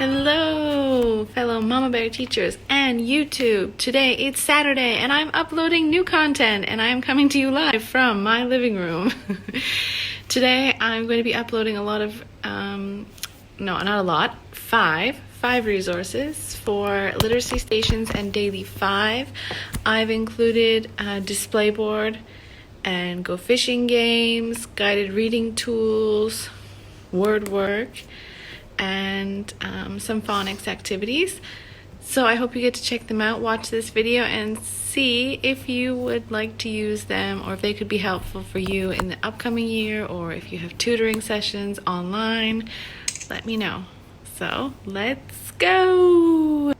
Hello, fellow Mama Bear teachers and YouTube. Today it's Saturday and I'm uploading new content and I'm coming to you live from my living room. Today I'm going to be uploading a lot of, five resources for literacy stations and daily 5. I've included a display board and go fishing games, guided reading tools, word work, and some phonics activities. So I hope you get to check them out, watch this video, and see if you would like to use them or if they could be helpful for you in the upcoming year, or if you have tutoring sessions online, let me know. So let's go!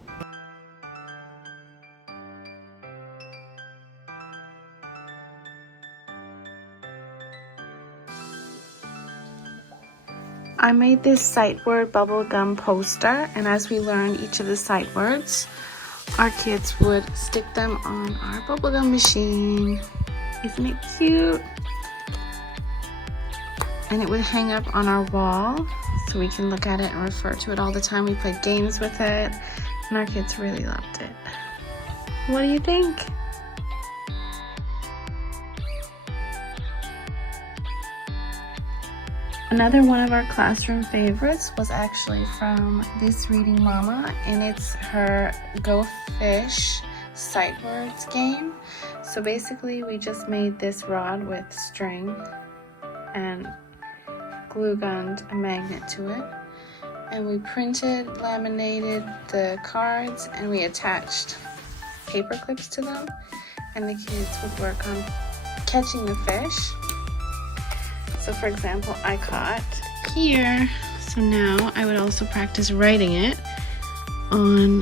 I made this sight word bubblegum poster, and as we learned each of the sight words, our kids would stick them on our bubblegum machine. Isn't it cute? And it would hang up on our wall so we can look at it and refer to it all the time. We played games with it, and our kids really loved it. What do you think? Another one of our classroom favorites was actually from This Reading Mama, and it's her Go Fish sight words game. So basically we just made this rod with string and glue gunned a magnet to it, and we printed, laminated the cards, and we attached paper clips to them, and the kids would work on catching the fish. So for example, I caught here, so now I would also practice writing it on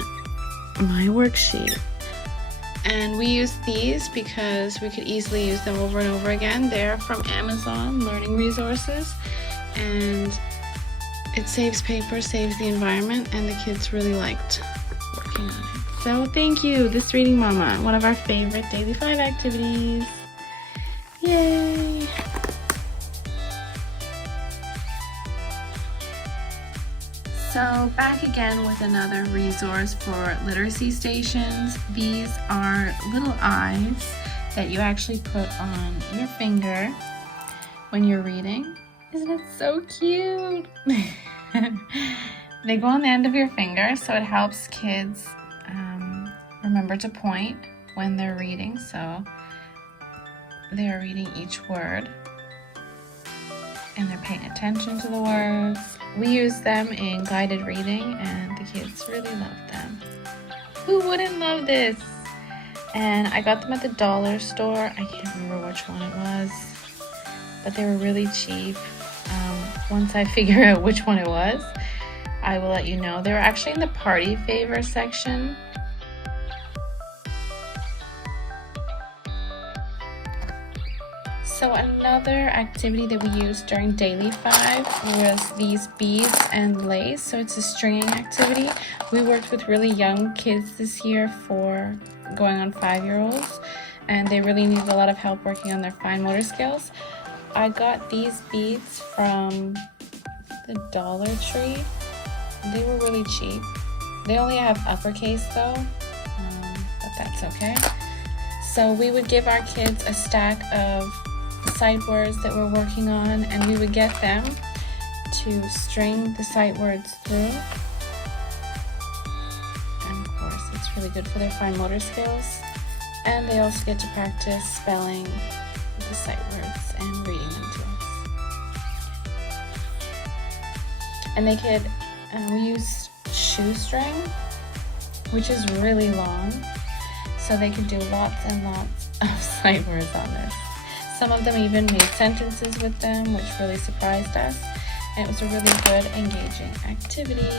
my worksheet. And we use these because we could easily use them over and over again. They're from Amazon learning resources, and it saves paper, saves the environment, and the kids really liked working on it. So thank you, This Reading Mama, one of our favorite Daily 5 activities. Yay! So back again with another resource for literacy stations. These are little eyes that you actually put on your finger when you're reading. Isn't it so cute? They go on the end of your finger, so it helps kids remember to point when they're reading. So they're reading each word and they're paying attention to the words. We use them in guided reading and the kids really love them. Who wouldn't love this? And I got them at the dollar store. I can't remember which one it was, but they were really cheap. Once I figure out which one it was, I will let you know. They were actually in the party favor section. So another activity that we used during Daily 5 was these beads and lace. So it's a stringing activity. We worked with really young kids this year for going on 5-year-olds, and they really needed a lot of help working on their fine motor skills. I got these beads from the Dollar Tree. They were really cheap. They only have uppercase though, but that's okay. So we would give our kids a stack of sight words that we're working on, and we would get them to string the sight words through. And of course it's really good for their fine motor skills, and they also get to practice spelling the sight words and reading them to us. And they could we use shoestring, which is really long, so they could do lots and lots of sight words on this. Some of them even made sentences with them, which really surprised us, and it was a really good, engaging activity.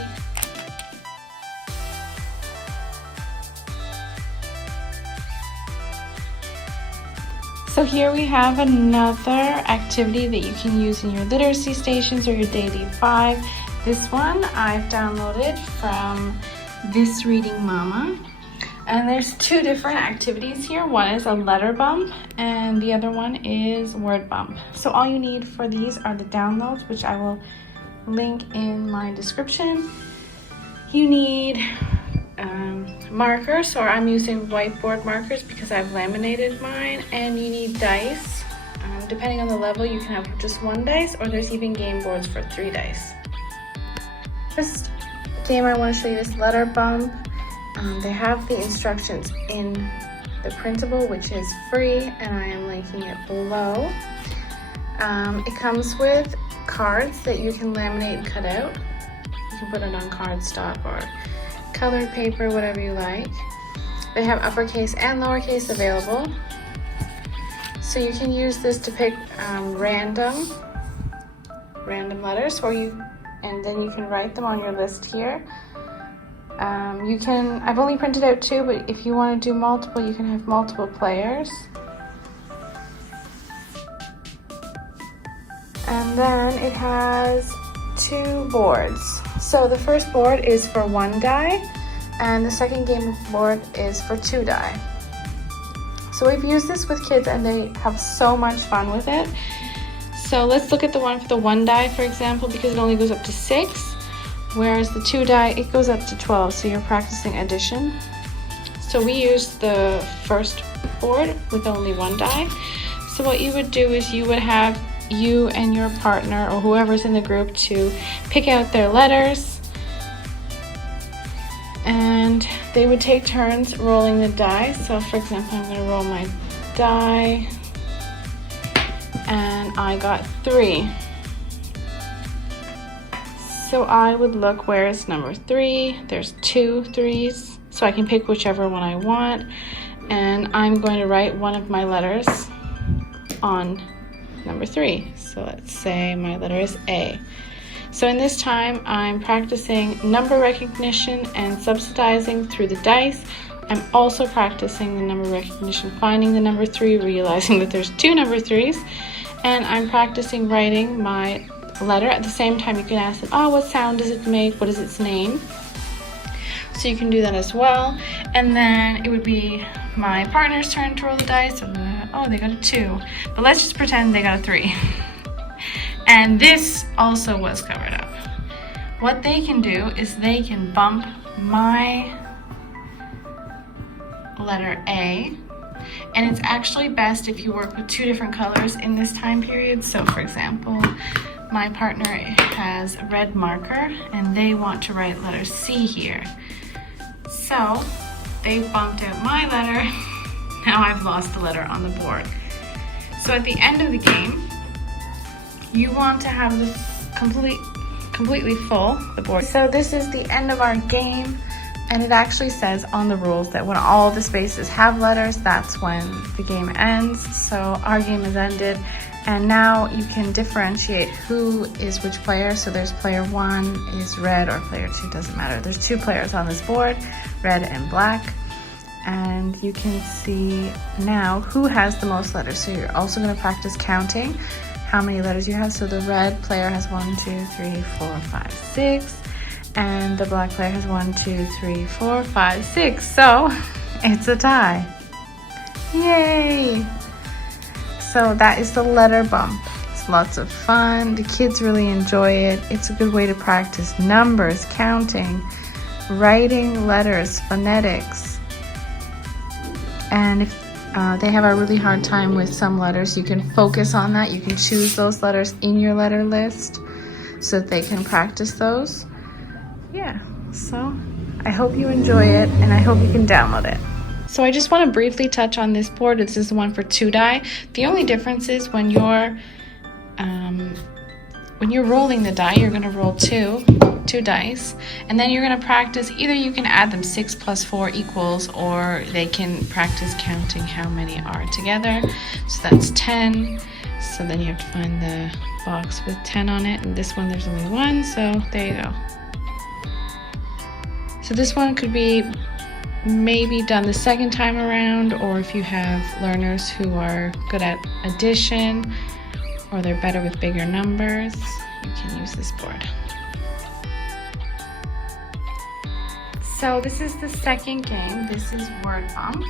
So here we have another activity that you can use in your literacy stations or your Daily 5. This one I've downloaded from This Reading Mama. And there's 2 different activities here. One is a letter bump and the other one is word bump. So all you need for these are the downloads, which I will link in my description. You need markers, or I'm using whiteboard markers because I've laminated mine, and you need dice. Depending on the level, you can have just 1 dice, or there's even game boards for 3 dice. First game I want to show you is letter bump. They have the instructions in the printable, which is free, and I am linking it below. It comes with cards that you can laminate and cut out. You can put it on cardstock or colored paper, whatever you like. They have uppercase and lowercase available. So you can use this to pick random letters, and then you can write them on your list here. I've only printed out 2, but if you want to do multiple, you can have multiple players. And then it has 2 boards. So the first board is for 1 die, and the second game board is for 2 die. So we've used this with kids and they have so much fun with it. So let's look at the one for the 1 die, for example, because it only goes up to 6, whereas the 2 die, it goes up to 12, so you're practicing addition. So we used the first board with only 1 die. So what you would do is you would have you and your partner or whoever's in the group to pick out their letters, and they would take turns rolling the die. So for example, I'm going to roll my die, and I got 3. So I would look, where is number 3? There's 2 3s, so I can pick whichever one I want, and I'm going to write one of my letters on number 3. So let's say my letter is A. So in this time, I'm practicing number recognition and subsidizing through the dice. I'm also practicing the number recognition, finding the number 3, realizing that there's 2 number 3s, and I'm practicing writing my letter. At the same time, you can ask them, oh, what sound does it make? What is its name? So you can do that as well. And then it would be my partner's turn to roll the dice. Oh, they got a 2. But let's just pretend they got a 3. And this also was covered up. What they can do is they can bump my letter A, and it's actually best if you work with 2 different colors in this time period. So for example, my partner has a red marker and they want to write letter C here. So they bumped out my letter. Now I've lost the letter on the board. So at the end of the game, you want to have this completely full, the board. So this is the end of our game, and it actually says on the rules that when all the spaces have letters, that's when the game ends. So our game has ended, and now you can differentiate who is which player. So there's player 1 is red, or player 2, doesn't matter. There's 2 players on this board, red and black. And you can see now who has the most letters. So you're also going to practice counting how many letters you have. So the red player has 1, 2, 3, 4, 5, 6, and the black player has 1, 2, 3, 4, 5, 6. So it's a tie. Yay! So that is the letter bump. It's lots of fun. The kids really enjoy it. It's a good way to practice numbers, counting, writing letters, phonetics. And if they have a really hard time with some letters, you can focus on that. You can choose those letters in your letter list so that they can practice those. Yeah, so I hope you enjoy it, and I hope you can download it. So I just want to briefly touch on this board. This is the one for 2 die. The only difference is when you're rolling the die, you're going to roll 2 dice, and then you're going to practice. Either you can add them 6 plus 4 equals, or they can practice counting how many are together. So that's 10. So then you have to find the box with 10 on it, and this one there's only 1, so there you go. So this one could be maybe done the second time around, or if you have learners who are good at addition, or they're better with bigger numbers, you can use this board. So this is the second game. This is word bump,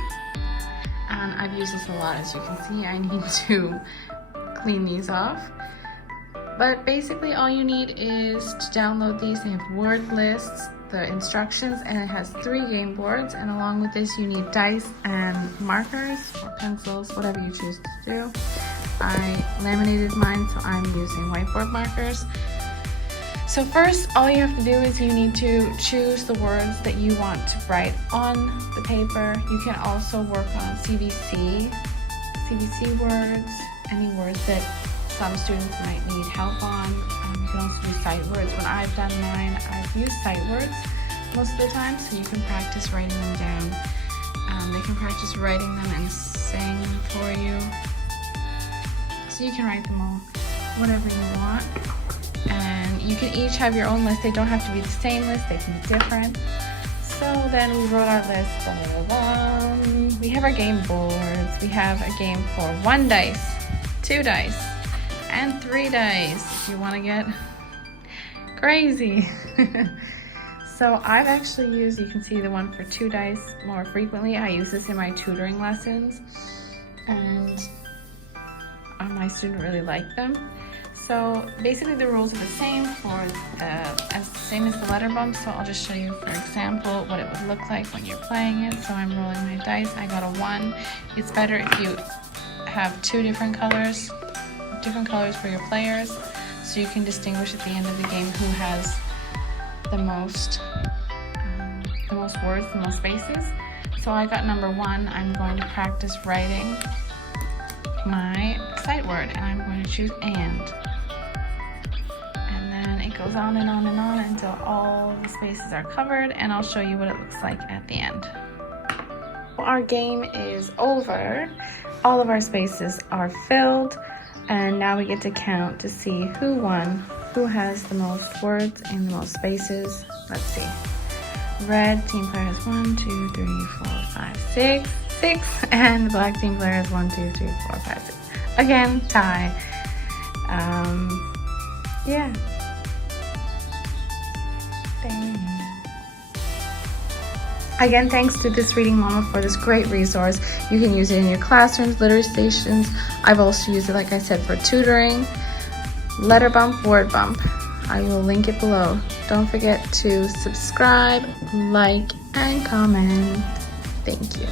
and I've used this a lot. As you can see, I need to clean these off. But basically all you need is to download these. They have word lists. the instructions, and it has 3 game boards, and along with this you need dice and markers or pencils, whatever you choose to do. I laminated mine, so I'm using whiteboard markers. So first, all you have to do is you need to choose the words that you want to write on the paper. You can also work on CVC words, any words that some students might need help on. You can also do sight words. When I've done mine, I've used sight words most of the time, so you can practice writing them down. They can practice writing them and saying them for you. So you can write them all, whatever you want. And you can each have your own list. They don't have to be the same list, they can be different. So then we wrote our list. We have our game boards. We have a game for 1 dice, 2 dice, and 3 dice if you want to get crazy. So I've actually used, you can see the one for 2 dice more frequently. I use this in my tutoring lessons, and my student really liked them. So basically the rules are the same same as the letter bump, so I'll just show you, for example, what it would look like when you're playing it. So I'm rolling my dice. I got a 1. It's better if you have 2 different colors for your players, so you can distinguish at the end of the game who has the most words, the most spaces. So I got number 1. I'm going to practice writing my sight word, and I'm going to choose and then it goes on and on and on until all the spaces are covered, and I'll show you what it looks like at the end. Our game is over. All of our spaces are filled, and now we get to count to see who won, who has the most words and the most spaces. Let's see. Red team player has 1, 2, 3, 4, 5, 6, and the black team player has 1, 2, 3, 4, 5, 6. Again, tie. Yeah. Dang. Again, thanks to This Reading Mama for this great resource. You can use it in your classrooms, literary stations. I've also used it, like I said, for tutoring. Letter bump, word bump. I will link it below. Don't forget to subscribe, like, and comment. Thank you.